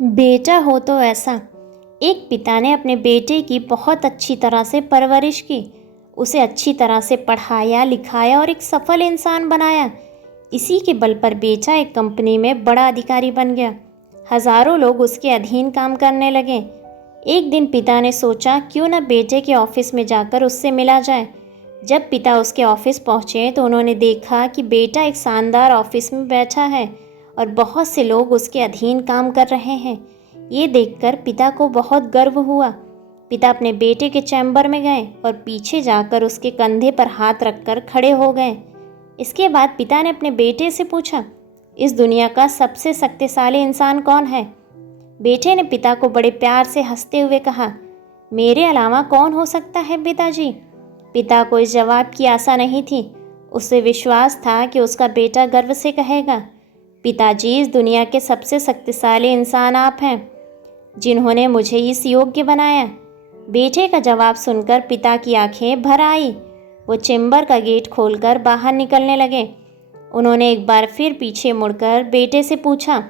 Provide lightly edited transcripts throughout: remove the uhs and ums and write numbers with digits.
बेटा हो तो ऐसा। एक पिता ने अपने बेटे की बहुत अच्छी तरह से परवरिश की, उसे अच्छी तरह से पढ़ाया लिखाया और एक सफल इंसान बनाया। इसी के बल पर बेटा एक कंपनी में बड़ा अधिकारी बन गया। हजारों लोग उसके अधीन काम करने लगे। एक दिन पिता ने सोचा क्यों न बेटे के ऑफिस में जाकर उससे मिला जाए। जब पिता उसके ऑफिस पहुंचे तो उन्होंने देखा कि बेटा एक शानदार ऑफिस में बैठा है और बहुत से लोग उसके अधीन काम कर रहे हैं। ये देखकर पिता को बहुत गर्व हुआ। पिता अपने बेटे के चैम्बर में गए और पीछे जाकर उसके कंधे पर हाथ रखकर खड़े हो गए। इसके बाद पिता ने अपने बेटे से पूछा, इस दुनिया का सबसे शक्तिशाली इंसान कौन है? बेटे ने पिता को बड़े प्यार से हंसते हुए कहा, मेरे अलावा कौन हो सकता है पिताजी? पिता को इस जवाब की आशा नहीं थी। उसे विश्वास था कि उसका बेटा गर्व से कहेगा, पिताजी, इस दुनिया के सबसे शक्तिशाली इंसान आप हैं, जिन्होंने मुझे इस योग्य बनाया। बेटे का जवाब सुनकर पिता की आंखें भर आई। वो चेम्बर का गेट खोलकर बाहर निकलने लगे। उन्होंने एक बार फिर पीछे मुड़कर बेटे से पूछा,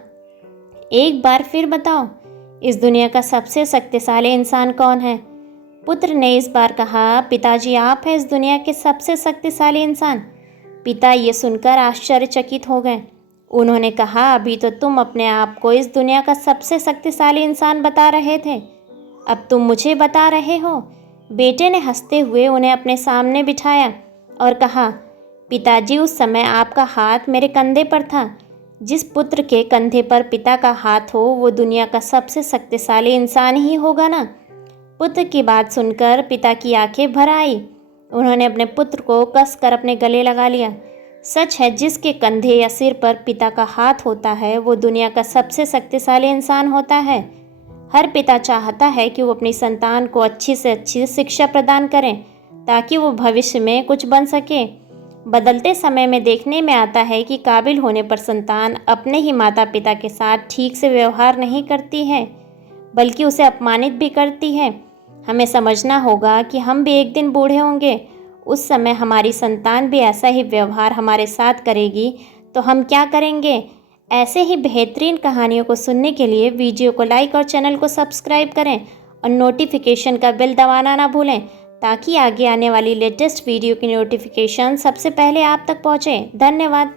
एक बार फिर बताओ, इस दुनिया का सबसे शक्तिशाली इंसान कौन है? पुत्र ने इस बार कहा, पिताजी, आप हैं इस दुनिया के सबसे शक्तिशाली इंसान। पिता ये सुनकर आश्चर्यचकित हो गए। उन्होंने कहा, अभी तो तुम अपने आप को इस दुनिया का सबसे शक्तिशाली इंसान बता रहे थे, अब तुम मुझे बता रहे हो। बेटे ने हंसते हुए उन्हें अपने सामने बिठाया और कहा, पिताजी, उस समय आपका हाथ मेरे कंधे पर था। जिस पुत्र के कंधे पर पिता का हाथ हो वो दुनिया का सबसे शक्तिशाली इंसान ही होगा ना। पुत्र की बात सुनकर पिता की आंखें भर आई। उन्होंने अपने पुत्र को कसकर अपने गले लगा लिया। सच है, जिसके कंधे या सिर पर पिता का हाथ होता है वो दुनिया का सबसे शक्तिशाली इंसान होता है। हर पिता चाहता है कि वो अपनी संतान को अच्छी से अच्छी शिक्षा प्रदान करें ताकि वो भविष्य में कुछ बन सके। बदलते समय में देखने में आता है कि काबिल होने पर संतान अपने ही माता पिता के साथ ठीक से व्यवहार नहीं करती है, बल्कि उसे अपमानित भी करती है। हमें समझना होगा कि हम भी एक दिन बूढ़े होंगे, उस समय हमारी संतान भी ऐसा ही व्यवहार हमारे साथ करेगी तो हम क्या करेंगे? ऐसे ही बेहतरीन कहानियों को सुनने के लिए वीडियो को लाइक और चैनल को सब्सक्राइब करें और नोटिफिकेशन का बेल दबाना ना भूलें ताकि आगे आने वाली लेटेस्ट वीडियो की नोटिफिकेशन सबसे पहले आप तक पहुँचे। धन्यवाद।